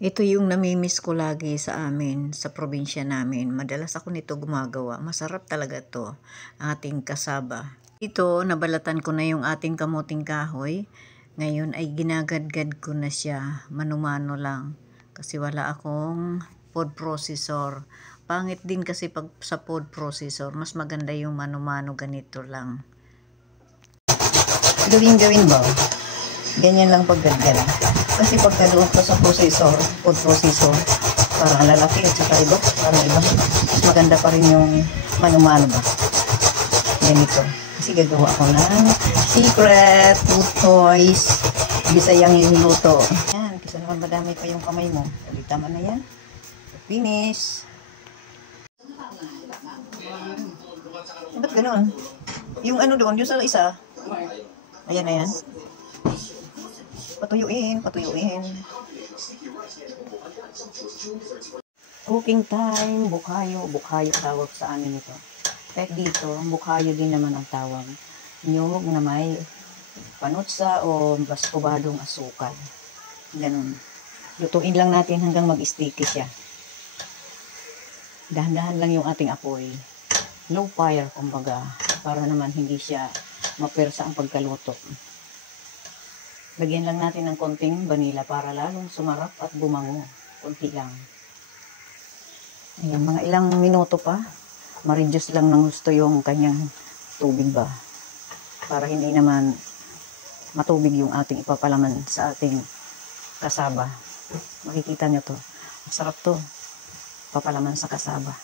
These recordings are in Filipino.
Ito yung namimiss ko lagi sa amin, sa probinsya namin. Madalas ako nito gumagawa. Masarap talaga to, ating kasaba. Ito, nabalatan ko na yung ating kamuting kahoy. Ngayon ay ginagadgad ko na siya, mano-mano lang. Kasi wala akong food processor. Pangit din kasi pag sa food processor, mas maganda yung mano-mano ganito lang. Gawin ba? Ganyan lang paggadgad. Kasi pagkaluot ko sa processor, food processor, parang lalaki at saka iba, parang iba. Mas maganda pa rin yung mano-mano ba. Ganito. Kasi gagawa ko ng secret food toys. Bisayang luto. Yan, kasi naman madami pa yung kamay mo. Sabi, tama na yan. Finish. Ba't ganun? Yung ano doon, yung sa isa. Ayan na yan. Patuyuin. Cooking time, bukayo. Bukayo tawag sa amin ito. Kahit dito, bukayo din naman ang tawag. Nyug na may panutsa o baskobadong asukal. Ganun. Lutuin lang natin hanggang mag-sticky siya. Dahan-dahan lang yung ating apoy. Low fire, kumbaga. Para naman hindi siya mapersa ang pagkaluto. Lagyan lang natin ng konting vanilla para lalong sumarap at bumango. Konti lang. Ayan, mga ilang minuto pa. Ma-reduce lang ng gusto yung kanyang tubig ba. Para hindi naman matubig yung ating ipapalaman sa ating kasaba. Makikita nyo to. Masarap to. Papalaman sa kasaba.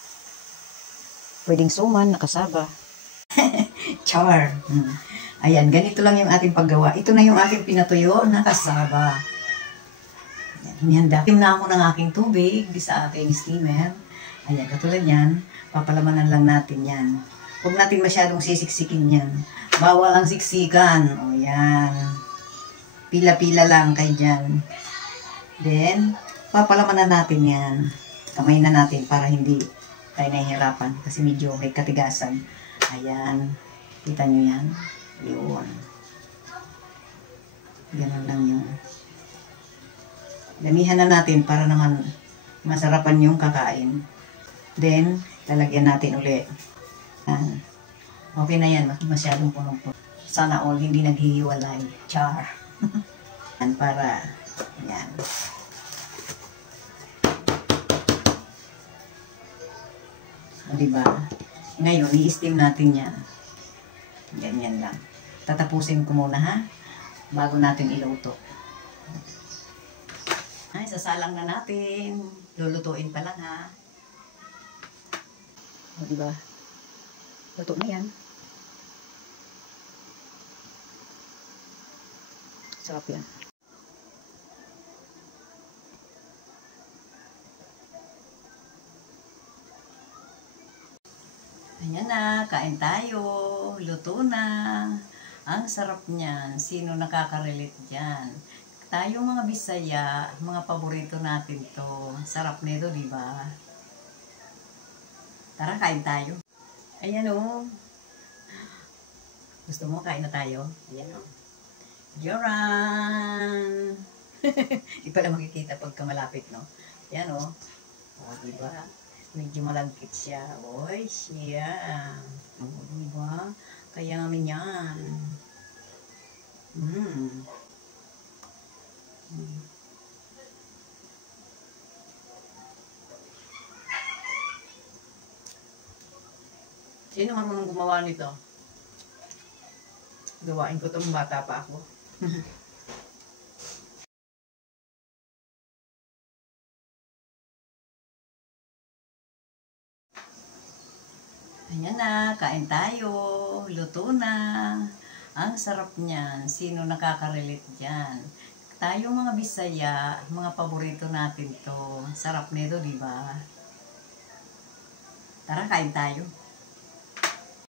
Pwedeng suman na kasaba. Char. Ayan, ganito lang yung ating paggawa. Ito na yung ating pinatuyo na kasaba. Hinihanda. Tim na ako ng aking tubig sa aking steamer. Ayan, katulad yan. Papalamanan lang natin yan. Huwag natin masyadong sisiksikin yan. Bawal ang siksikan. O yan. Pila-pila lang kayo dyan. Then, papalamanan natin yan. Kamay na natin para hindi tayo nahihirapan. Kasi medyo may katigasan. Ayan. Kita nyo yan. Yun. Ganun lang yun. Damihan na natin para naman masarapan yung kakain. Then, lalagyan natin ulit. Okay na yan. Masyadong punong-puno. Sana all hindi naghihiwalay. Char. Yan para, yan. O, diba? Ngayon, i-steam natin yan. Ganyan lang. Tatapusin ko muna ha. Bago natin iluto. Ay, sasalang na natin. Lulutuin pa lang ha. O, diba? Luto na yan. Sarap yan. Ayan na, kain tayo. Luto na. Ang sarap niyan. Sino nakaka-relate dyan? Tayo mga Bisaya, mga paborito natin to. Sarap nito, di ba? Tara, kain tayo. Ayan o. Gusto mo, kain na tayo? Ayan o. Joran! Di pala makikita pagka malapit, no? Ayan o. O, diba? Medyo malagkit siya. Oy, siya. O, diba? Kaya namin yan. Sino marunong gumawa nito? Gawain ko itong bata pa ako. Ayan na, kain tayo. Luto na. Ang sarap niyan. Sino nakaka-relate dyan? Tayo mga Bisaya, mga paborito natin to. Sarap nito, di ba? Tara, kain tayo.